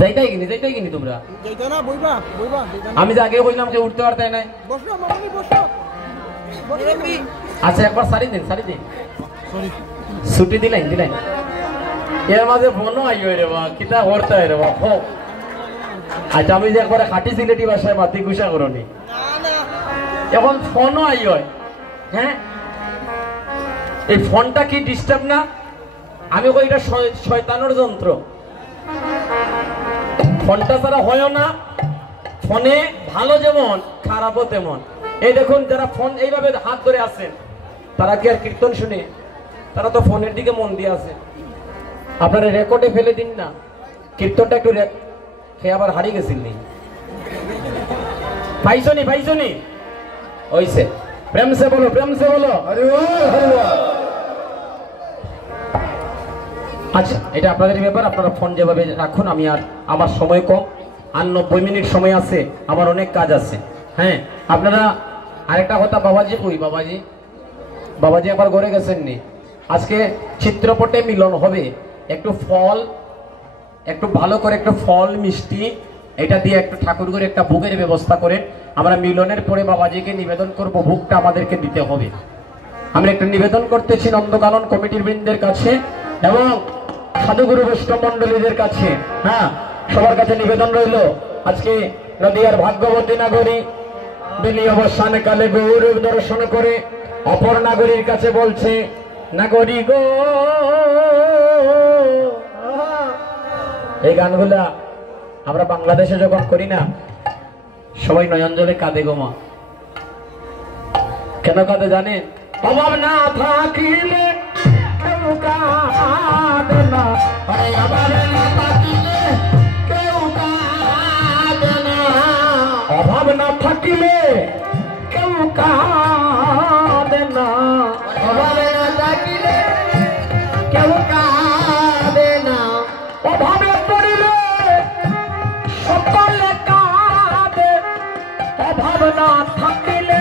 যাইতাই কিনি তোমরা যাইতা না বইবা আমি যে আগে কইলাম যে উঠতে পারতাই না বসো মামনি বসো আচ্ছা একবার সারি দিন সরি ছুটি দিলেন এর মাঝে ফোনও আইও রে বা কিতা করতে রে বা হো আচ্ছা আমি যে একবার খাটি সিলেটি ভাষায় মাতি গুছা করনি এখন ফোনও আইও হ্যাঁ এই ফোনটা কি ডিস্টার্ব না আমি কই এটা শয়তানের যন্ত্র ফোনটা ছাড়া হয়ও না ফোনে ভালো যেমন খারাপও তেমন এই দেখুন যারা ফোন এইভাবে হাত ধরে আছেন তারা কি আর কীর্তন শুনে তারা তো ফোনের দিকে মন দিয়ে আছে আপনারা রেকর্ডে ফেলে দিন না কীর্তনটা একটু খেয়ে আবার হারিয়ে গেছিলেন পাইছনি ওইসে প্রেম সে বলো আরে আচ্ছা এটা আপনাদের ব্যাপার আপনারা ফোন যেভাবে রাখুন আমি আর আমার সময় কম আর 90 মিনিট সময় আছে আমার অনেক কাজ আছে হ্যাঁ আপনারা আরেকটা কথা বাবাজি কই বাবাজি আবার ঘরে গেছেন নি আজকে চিত্রপটে মিলন হবে একটু ফল একটু ভালো করে একটু ফল মিষ্টি এটা দিয়ে একটু ঠাকুর করে একটা ভোগের ব্যবস্থা করেন আমরা মিলনের পরে বাবাজিকে নিবেদন করব ভোগটা আমাদেরকে দিতে হবে আমরা একটা নিবেদন করতেছি নন্দকানন কমিটির বৃন্দের কাছে এবং সাধুগুরু বৈষ্ণব মন্ডলীদের কাছে হ্যাঁ সবার কাছে নিবেদন রইল আজকে নদিয়ার ভাগ্যবতী নাগরী বেলি অবসান কালে গৌর দর্শন করে অপর নাগরীর কাছে বলছে নাগরী গো এই গানগুলা আমরা বাংলাদেশে যখন করি না সবাই নয়ন জলে কাঁদে গোমা কেন কাঁদে জানেন অভাব না থাকিলে কেউ কাঁদে না অভাব না থাকিলে কেউ কাঁদে না অভাব না থাকিলে কেউ কাঁদে না অভাবে পড়িলে সকলে কাঁদে অভাব না থাকিলে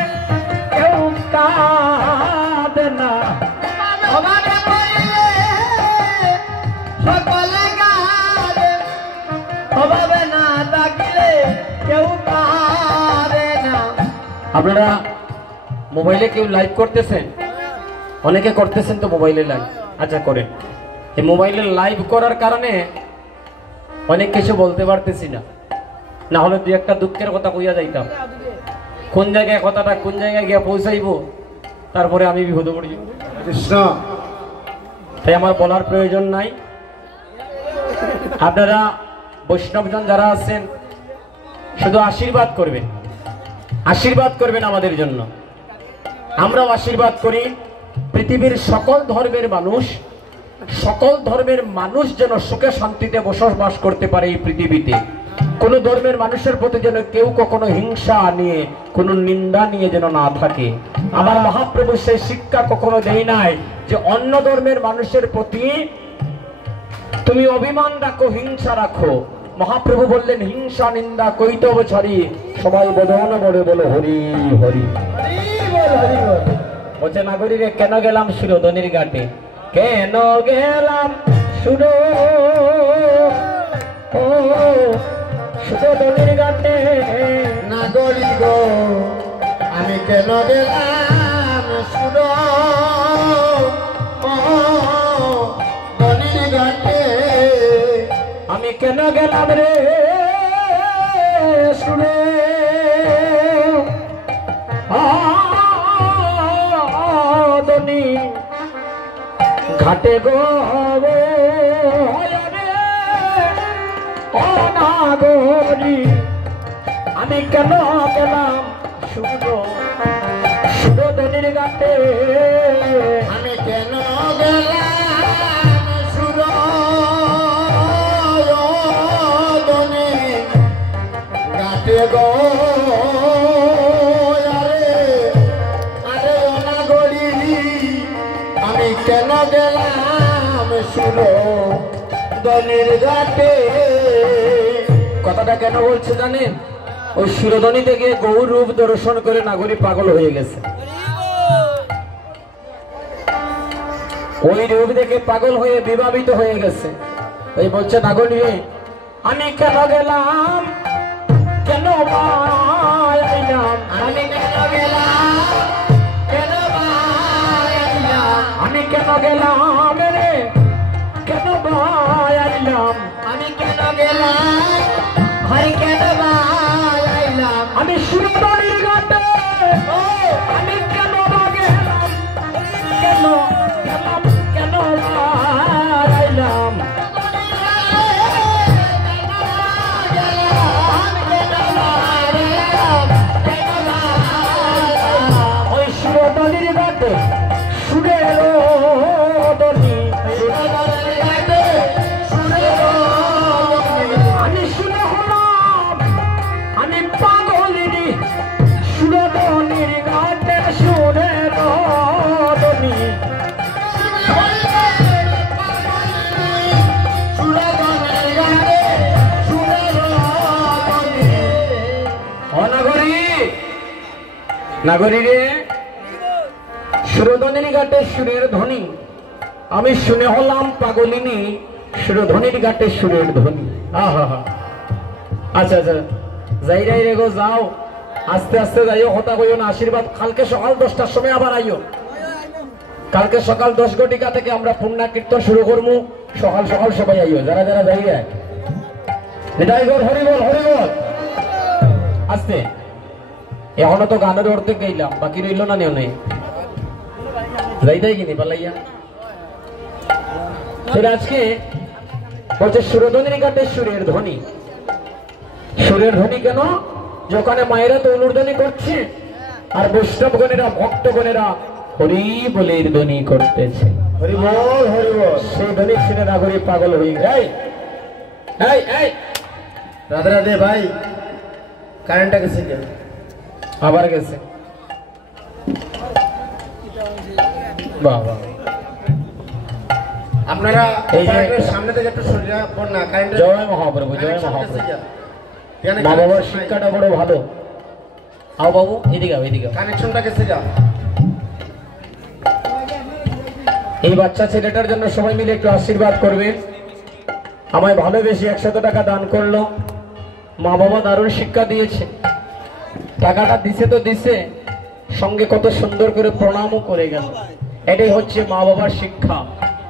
কেউ কাঁদে না অভাবে পড়িলে সকলে কাঁদে অভাবে না থাকিলে কেউ কাঁদে না আপনারা মোবাইলে কেউ লাইভ করতেছেন অনেকে করতেছেন তো মোবাইলে লাইভ আচ্ছা করেন এই মোবাইলে লাইভ করার কারণে অনেক কিছু বলতে পারতেছি না হলে দুই একটা দুঃখের কথা কইয়া যাইতাম কোন জায়গায় কথাটা কোন জায়গায় গিয়ে পৌঁছাইবো তারপরে আমি বিপদ পড়ি তাই আমার বলার প্রয়োজন নাই আপনারা বৈষ্ণবজন যারা আছেন শুধু আশীর্বাদ করবেন আমাদের জন্য আমরাও আশীর্বাদ করি পৃথিবীর সকল ধর্মের মানুষ যেন সুখে শান্তিতে বসবাস করতে পারে এই পৃথিবীতে কোন ধর্মের মানুষের প্রতি যেন কেউ কখনো হিংসা নিয়ে কোন নিন্দা নিয়ে যেন না থাকে আমার মহাপ্রভু সেই শিক্ষা কখনো দেয় নাই যে অন্য ধর্মের মানুষের প্রতি তুমি অভিমান রাখো হিংসা রাখো মহাপ্রভু বললেন হিংসা নিন্দা কৈতব ছাড়ি সবাই বদন বলে বলে হরি হরি বলছে নাগরীরে কেন গেলাম সুরধনির ঘাটে কেন গেলাম সুরধনির ঘাটে নাগরী গো আমি কেন গেলাম সুরধনির ঘাটে আমি কেন গেলাম রে সুরে দনি ঘাটে গো অনাগরি আমি কেন গেলাম সুরধনির ঘাটে আমি কেন গেলাম সুরধনি ঘাটে গো কেন গেলাম সুরধনির ঘাটে কথাটা কেন বলছে জানেন ওই সুরধনি থেকে গৌর রূপ দর্শন করে নাগরী পাগল হয়ে গেছে ওই রূপ দেখে পাগল হয়ে বিভাবিত হয়ে গেছে তাই বলছে নাগরী আমি কেন গেলাম কেন আইলাম আমি কেন গেলাম কেন আইলাম আমি কেন গেলাম রে কেন আইলাম আমি কেন গেলাম ভাই কেন আইলাম আমি সুরবাড়ির ঘাটে আমি কেন গেলাম কেন গেলাম কেন আইলাম ওই সুরবাড়ির ঘাটে সুরের দনি আমি শুনে হলাম আমি পাগলিনী সুরদনির ঘাটে সুরের দনি নাগরী রে সুরধনির ঘাটে সুরের ধ্বনি আমি শুনে হলাম পাগলিনী সুরধনির ঘাটে সুরের ধ্বনি আহা আচ্ছা আচ্ছা যাই রে গো যাও আস্তে আস্তে যাইও হতা কইও না আশীর্বাদ কালকে সকাল 10টার সময় আবার আইও কালকে সকাল 10 ঘটিকা থেকে আমরা পূর্ণা কীর্তন শুরু করবো সকাল সকাল সবাই আইও যারা যারা যাই রে এটাই গো হরিবল হরিবল আস্তে এখনো তো গানের অর্ধেক গাইলাম বাকি রইল না নেই যাইতাই কিনি পালাইয়া আজকে বলছে সুরধ্বনির ঘাটে সুরের ধ্বনি সুরের ধ্বনি কেন যে ওখানে মায়েরা তো অনুর্ধ্বনি করছে আর বৈষ্ণবগণেরা ভক্তগণেরা হরি বলের ধ্বনি করতেছে হরি বল সেই ধ্বনি শুনে নাগরী পাগল হয়ে যায় রাধে রাধে ভাই কারেন্টটা গেছে কেন আবার গেছে বাবা আপনারা এই যে সামনে থেকে একটু সরে যান না কারেন্ট জয় মহাপ্রভু জয় মহাপ্রভু মা বাবার শিক্ষাটা বড় ভালো আও বাবু এদিকে আও এদিকে কানেকশনটা গেছে যা এই বাচ্চা ছেলেটার জন্য সবাই মিলে একটু আশীর্বাদ করবেন আমায় ভালোবেসে 100 টাকা দান করলো মা বাবা দারুণ শিক্ষা দিয়েছে টাকাটা দিছে তো দিছে সঙ্গে কত সুন্দর করে প্রণামও করে গেল এটাই হচ্ছে মা বাবার শিক্ষা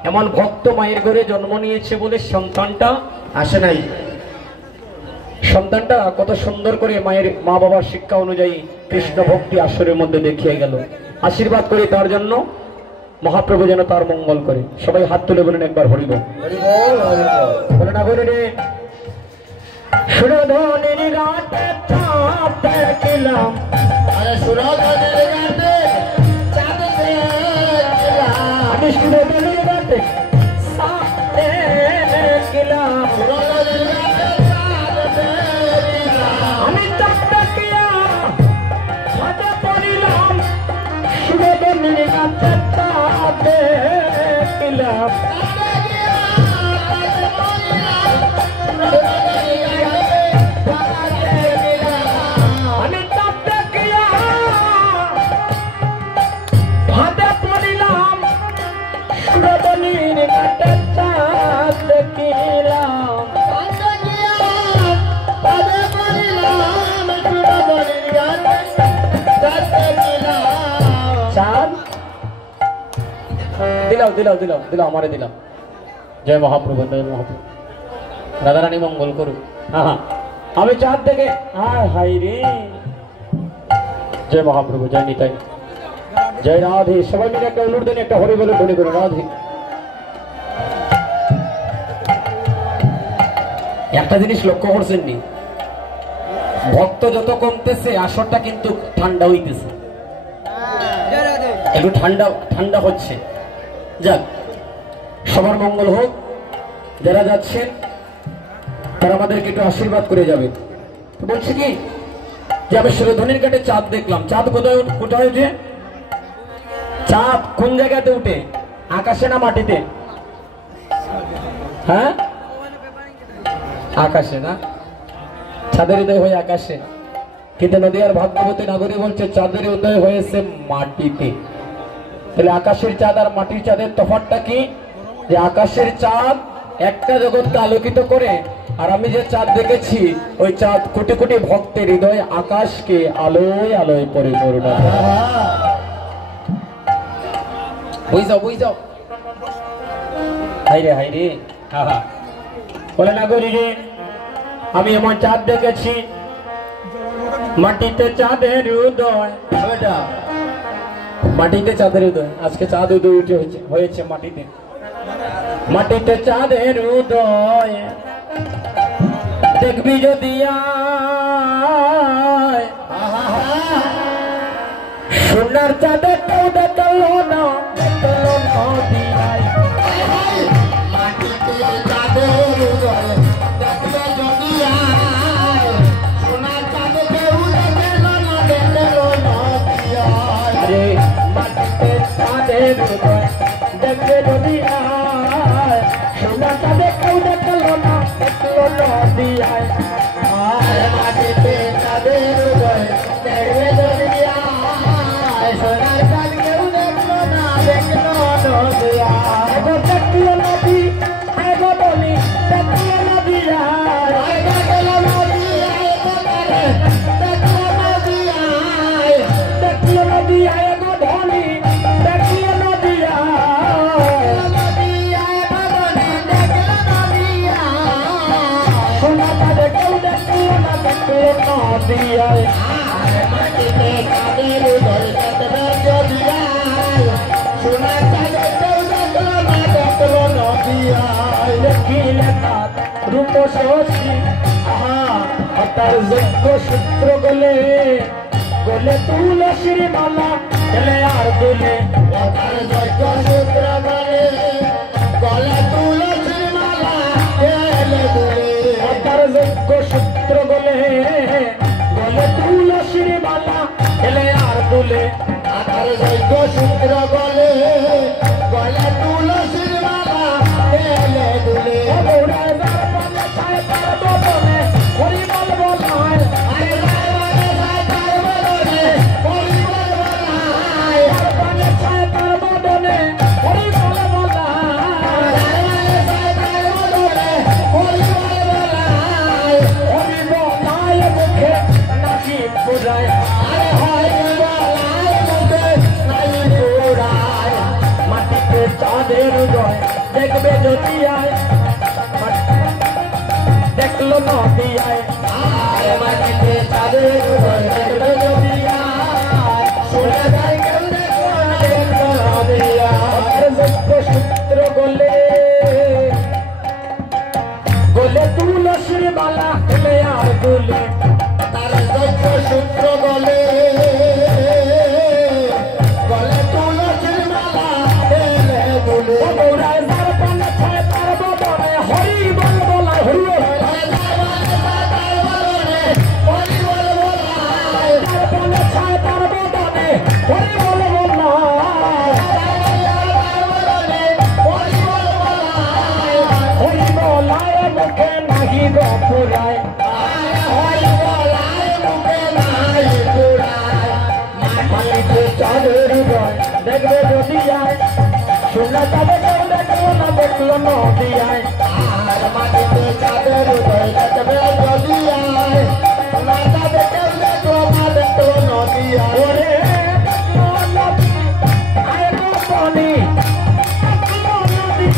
এমন ভক্ত মায়ের ঘরে জন্ম নিয়েছে বলে সন্তানটা আসে নাই সন্তানটা কত সুন্দর করে মায়ের মা বাবার শিক্ষা অনুযায়ী কৃষ্ণ ভক্তি আসরের মধ্যে দেখিয়ে গেল আশীর্বাদ করি তার জন্য মহাপ্রভু যেন তার মঙ্গল করে সবাই হাত তুলে বলেন একবার হরিবল বলে না বলে রে সুরধনির ঘাটে চাঁদ দেখলাম আরে সুরধনির ঘাটে চাঁদ দেখলাম আমি সুরধনির ঘাটে চাঁদ দেখলাম সুরধনির ঘাটে চাঁদ দেখলাম আমি চাঁদ দেখিয়া হাতে পড়িলাম সুরধনির ঘাটে চাঁদ দেখলাম দিলাম আমারে দিলাম জয় মহাপ্রভু জয় মহাপ্রভু রাধারানী মঙ্গল করুক হ্যাঁ আমি চাঁদ থেকে হাই রে জয় মহাপ্রভু জয় নিতাই জয় রাধে সবাই মিলে একটা অনুর্ধনি একটা হরি বলে ধ্বনি করে রাধে একটা জিনিস লক্ষ্য করছেন নি ভক্ত যত কমতেছে আসরটা কিন্তু ঠান্ডা হইতেছে একটু ঠান্ডা ঠান্ডা হচ্ছে যাক সবার মঙ্গল হোক যারা যাচ্ছেন তারা আমাদেরকে একটু আশীর্বাদ করে যাবে বলছি কি যে আমি সুরধনির ঘাটে চাঁদ দেখলাম চাঁদ কোথায় উঠে চাঁদ কোন জায়গাতে উঠে আকাশে না মাটিতে হ্যাঁ আকাশে না চাঁদের উদয় হয়ে আকাশে কিন্তু নদীয়ার ভাগ্যবতী নাগরী বলছে চাঁদের উদয় হয়েছে মাটিতে তাহলে আকাশের চাঁদ আর মাটির চাঁদের তফাৎটা কি যে আকাশের চাঁদ একটা জগৎকে আলোকিত করে আর আমি যে চাঁদ দেখেছি ওই চাঁদ কোটি কোটি ভক্তের হৃদয় আকাশকে আলোয় আলোয় পরিপূর্ণ করে। বুঝাও হাইরে হাইরে বলে না করি রে আমি এমন চাঁদ দেখেছি মাটিতে চাঁদের উদয় বেটা মাটিতে চাঁদের উদয় আজকে চাঁদ উদয় উঠে হয়েছে মাটিতে মাটিতে চাঁদের উদয় দেখবি যদি আয় সোনার চাঁদের কেউ দেখলো না দেখলো না দিয়ায় মাটিতে চাঁদের উদয় দেখলে যদি আয় সোনার চাঁদে কেউ দেখলো না দেখলো নদিয়ায় রে মাটিতে চাঁদের উদয় দেখবে যদি আয় সোনার চাঁদের কেউ দেখলো না দেখলো না দিয়ায় আর মাটিতে চাঁদের উদয় দেখলে যদি আয় সোনার চাঁদ কেউ দেখলো না দেখলো নদিয়ায় এগো দেখলো নদী এগো বলি দেখলো নদী আয় দেখলো নদিয়ায় দেখলো নদিয়ায় দেখলো নদী আয় এগো ধনী দেখলো নদী আয় সোনা চাঁদে কেউ দেখলো না দেখলো নদী আয় দেখিলে তার রূপ শশী আহা তার যজ্ঞ সূত্র গলে গলে তুলসীর মালা গেলে আর দুলে তার যজ্ঞ সূত্র গলে গলে তুলসীর মালা গেলে আর দুলে সূত্র বলে গলা তুলসীর মালা এলে দুলে চাঁদের উদয় দেখবে যদি আয় দেখলো নদী আয় মাটিতে চাঁদের উদয় দেখবে যদি আয় সোনা যায় কেউ দেখো না দেখো নদিয়া সূত্র গলে গলে তুলসীর মালা গেলে আর দুলে তার যজ্ঞ সূত্র বলে গলে তুলসীর মালা এলে দুলে গৌরায় যার পানে ছয় তার বদনে হরি বল বলায় হরি বল যার পানে ছয় তার বদনে হরি বল বলায় হরি বলায় মুখে নাহি গপুরায় মাটিতে চাঁদের উদয় দেখবে যদি আয় সোনা চাঁদে কেউ দেখলো না দেখলো নদী আয় আর মাটিতে চাঁদের উদয় দেখবে যদি আয় সোনা চাঁদে কেউ দেখো না দেখো নদিয়া ওরে দেখলো নদী আয় গো বনি দেখলো নদী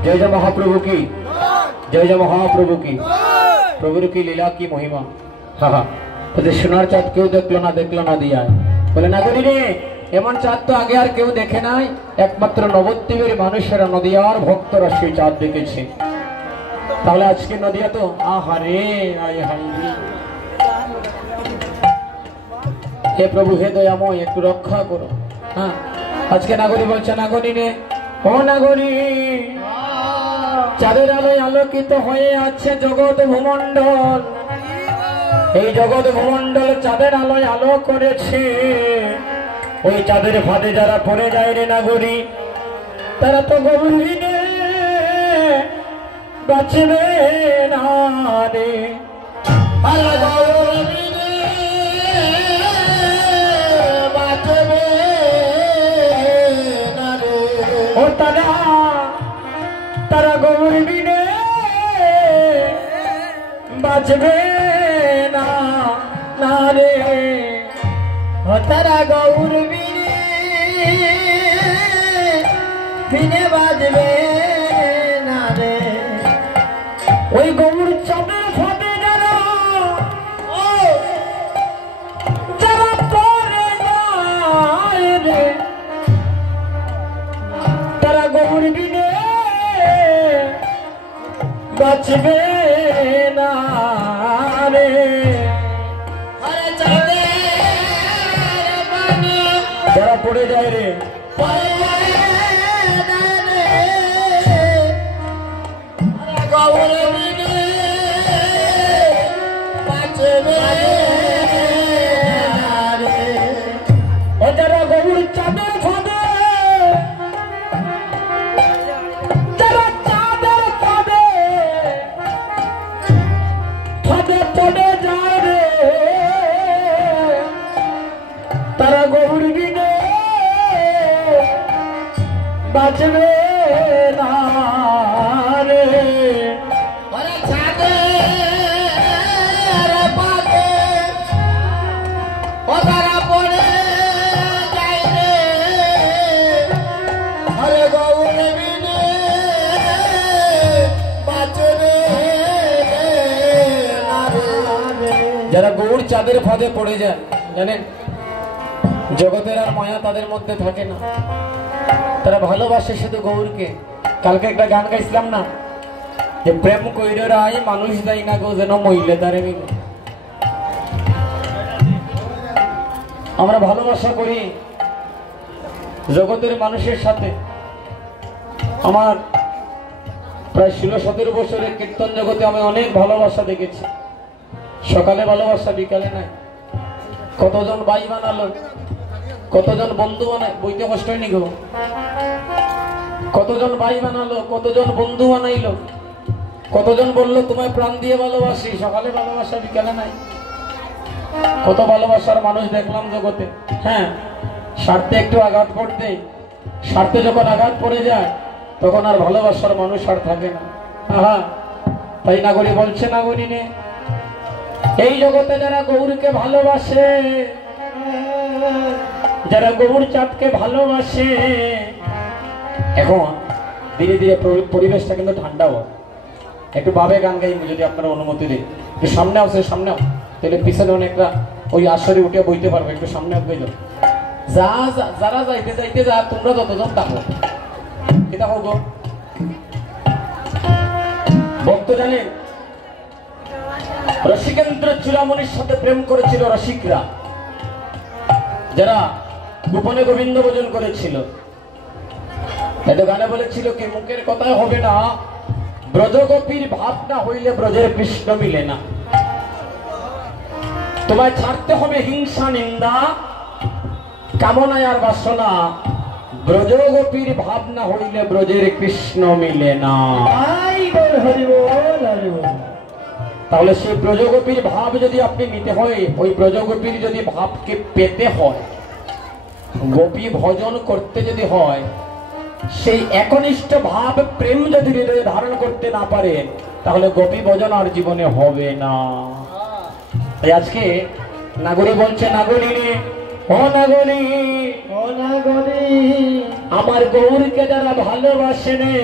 जय जय महाप्रभु की जय जय महाप्रभु की प्रभुर की लीला की महिमा हाँ हाँ तो সোনার চাঁদ কেউ দেখলো না দিয়ায় বলে না করি রে এমন চাঁদ তো আগে আর কেউ দেখে নাই, একমাত্র নবদ্বীপের মানুষেরা, নদিয়ার ভক্তরা সেই চাঁদ দেখেছে। তাহলে আজকে নদিয়া তো আহারে আয় হায়, হে প্রভু হে দয়াময় একটু রক্ষা করো। হ্যাঁ, আজকে নাগরী বলছে, নাগরী রে ও নাগরী, চাঁদের আলোয় আলোকিত হয়ে আছে জগৎ ভূমণ্ডল। এই জগৎ ভূমণ্ডল চাঁদের আলোয় আলো করেছে। ওই চাঁদের ফাঁদে যারা পড়ে যায় রে নাগরী, তারা তো গভীরে বাঁচবে না রে। ও তারা গভীরে বাঁচবে না রে। ও তারা গৌর বিনে বাজবে না রে। ওই গৌর চাঁদের ফাঁদে যারা পড়ে যায় রে, তারা গৌর বিনে বাঁচবে না রে। যারা পড়ে যায় রে, যারা গৌর চাঁদের ফাঁদে, যারা চাঁদের ফাঁদে ফাঁদে পড়ে যায় রে, তারা গৌর বিনে বাঁচবে না রে। যারা গৌর চাঁদের ফাঁদে পড়ে যায়, জানেন জগতের আর মায়া তাদের মধ্যে থাকে না, তারা ভালোবাসে শুধু গৌরকে। কালকে একটা গান গাইছিলাম না, যে প্রেম কইরে রাই মানুষ দেয় না গো যেন মহিলে তারে মিলে। আমরা ভালোবাসা করি জগতের মানুষের সাথে। আমার প্রায় 16-17 বছরের কীর্তন জগতে আমি অনেক ভালোবাসা দেখেছি। সকালে ভালোবাসা, বিকালে নাই। কতজন ভাই বানালো, কতজন বন্ধু বানায়, বইতে কষ্ট হয়নি গো। কতজন ভাই বানালো, কতজন বন্ধু বানাইলো, কতজন বললো তোমায় প্রাণ দিয়ে ভালোবাসি, সকালে ভালোবাসা বিকালে নাই। কত ভালোবাসার মানুষ দেখলাম জগতে। হ্যাঁ, স্বার্থে একটু আঘাত পড়তে, স্বার্থে যখন আঘাত পড়ে যায় তখন আর ভালোবাসার মানুষ আর থাকে না। হ্যাঁ, তাই নাগরী বলছে, নাগরী নে এই জগতে যারা গৌরকে ভালোবাসে, যারা গৌর চাঁদকে ভালোবাসে, এখন ধীরে ধীরে পরিবেশটা কিন্তু ঠান্ডা হয়। একটু বাবে গান গাইব যদি আপনারা অনুমতি দেন। একটু সামনে আসে, সামনে তাহলে পিছনে অনেকটা ওই আসরে উঠে বইতে পারবে। একটু সামনে গেল যা যারা যাইতে যাইতে যা, তোমরা যতজন থাকো এটা হোক। ভক্ত জানেন রসিকেন্দ্র চূড়ামণির সাথে প্রেম করেছিল রসিকরা, যারা গোপনে গোবিন্দ ভজন করেছিল। এত গানে বলেছিল কি, মুখের কথায় হবে না, ব্রজগোপীর ভাব না হইলে ব্রজের কৃষ্ণ মিলে না। তোমায় ছাড়তে হবে হিংসা নিন্দা কামনায় আর বাসনা, ব্রজগোপীর ভাব না হইলে ব্রজের কৃষ্ণ মিলে না। তাহলে সেই ব্রজগোপীর ভাব যদি আপনি নিতে হয়, ওই ব্রজগোপীর যদি ভাবকে পেতে হয়, গোপী ভজন করতে যদি হয়, সেই একনিষ্ঠ ভাব প্রেম যদি হৃদয়ে ধারণ করতে না পারেন, তাহলে গোপী ভজন আর জীবনে হবে না। তাই আজকে নাগরী বলছে, নাগরী রে ও নাগরী, ও নাগরী আমার গৌরকে যারা ভালোবাসে নে,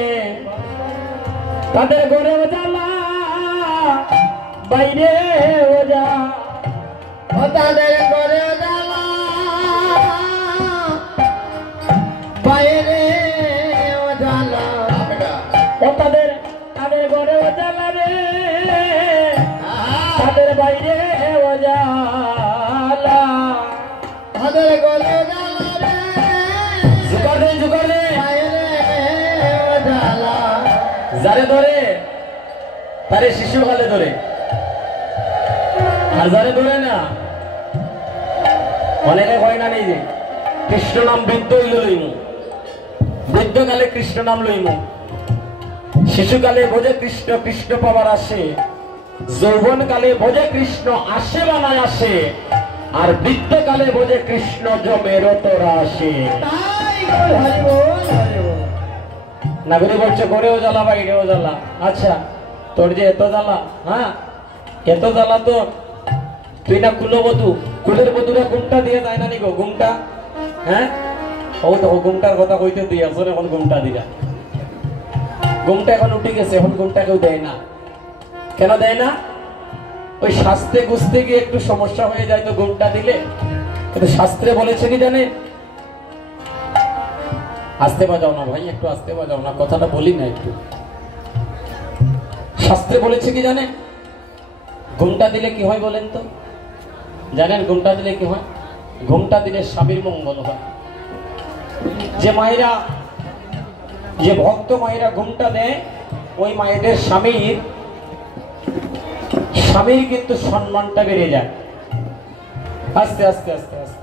তাদের গরে জ্বালা বাইরে যা, তাদের গরে জ্বালা ও তাদের তাদের ঘরে ও জ্বালা রে, তাদের বাইরে ও জ্বালা। তাদের গলে জ্বালা রে, জুকার দে জুকার দে, বাইরে জ্বালা। যারে ধরে তারে শিশুকালে ধরে, আর যারে ধরে না অনেকে কয় না নেই যে কৃষ্ণ নাম বৃদ্ধ হইল লইমু, বৃদ্ধকালে কৃষ্ণ নাম লইমু, শিশুকালে বোঝে কৃষ্ণ কৃষ্ণ পাবার আসে, যৌবন কালে বোঝে কৃষ্ণ আসে বানায় আসে, আর বৃদ্ধকালে বোঝে কৃষ্ণ জমের তোরা আসে। তাই বল হরি বল হরি বল। নাগরী বলছে ঘরেও জ্বালা বাইরেও জ্বালা। আচ্ছা তোর যে এত জ্বালা, হ্যাঁ এত জ্বালা তো তুই না কুলবধূ, কুলের বধূরা ঘুমটা দিয়ে যায় না নিগো ঘুমটা, হ্যাঁ ও তো ঘুমটার কথা কইতে তুই আসলে এখন ঘুমটা দিয়া, ঘুমটা এখন উঠে গেছে, এখন ঘুমটা কেউ দেয় না। কেন দেয় না? ওই শাস্ত্রে গুছতে গিয়ে একটু সমস্যা হয়ে যায় তো ঘুমটা দিলে, কিন্তু শাস্ত্রে বলেছে কি জানে, আস্তে বাজাও না ভাই, একটু আস্তে বাজাও না, কথাটা বলি না একটু। শাস্ত্রে বলেছে কি জানেন, ঘুমটা দিলে কি হয় বলেন তো? জানেন ঘুমটা দিলে কি হয়? ঘুমটা দিলে স্বামীর মঙ্গল হয়। যে মায়েরা, যে ভক্ত মায়েরা ঘুমটা দেয়, ওই মায়েদের স্বামীর কিন্তু সম্মানটা বেড়ে যায়। আস্তে আস্তে আস্তে আস্তে